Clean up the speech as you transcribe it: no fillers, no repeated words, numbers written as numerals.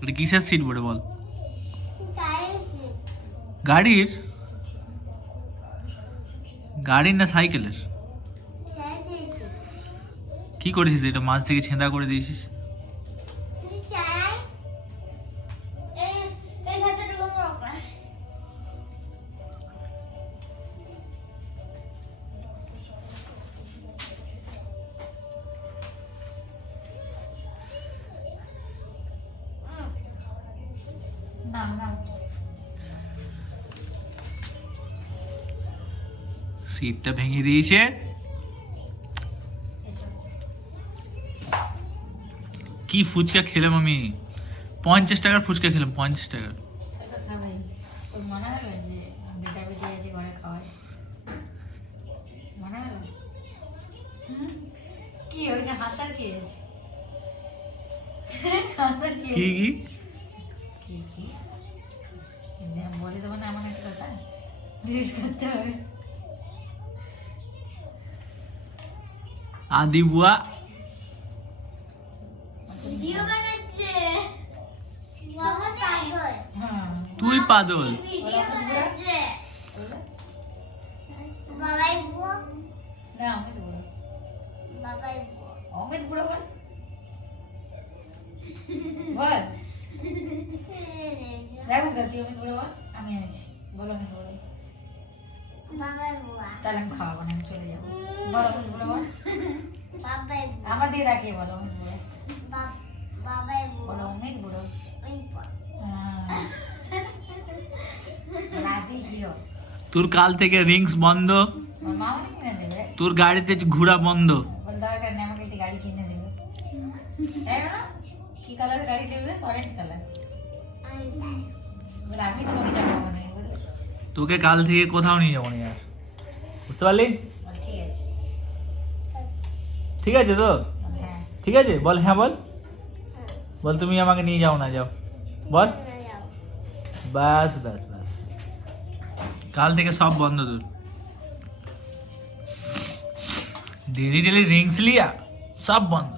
এটা কিসের সিট বলে বল? গাড়ির? গাড়ির না সাইকেলের? কি করেছিস এটা? মাঝ থেকে ছেঁদা করে দিয়েছিস। সিটটা ভেঙে দিয়েছে। কি ফুচকা খেলাম আমি, 50 টাকার ফুচকা খেলাম, 50 টাকার। বলে দেবো না এমন একটা কথা, জিজ্ঞেস করতে হবে। আদি বুয়া তুই পাগল। অমিত বুড়ো বল, বল দেখো তুই অমিত বুড়ো বল, আমি আছি, বলো অমিত বুড়ো। তাহলে আমি খাওয়াবো না, আমি চলে যাবো। বলো অমিত বুড়ো বল, আমার দিকে তাকিয়ে বলো অমিত বুড়ো, বলো অমিত বুড়ো। তোর কাল থেকে রিংস বন্ধ, তোর গাড়িতে ঘোরা বন্ধ। দরকার নেই, আমাকে একটি গাড়ি কিনে দেবে। কি কালার গাড়ি দেবে? Orange colour. আমি তো কোনো যাবো না, তোকে কাল থেকে কোথাও নিয়ে যাবো না আর, বুঝতে পারলি? ঠিক আছে, ঠিক আছে তো? হ্যাঁ ঠিক আছে, বল হ্যাঁ বল, বল তুমি আমাকে নিয়ে যাও না, যাও বল। বাস বাস বাস, কাল থেকে সব বন্ধ তোর। ডেলি ডেলি রিংস লিয়া সব বন্ধ।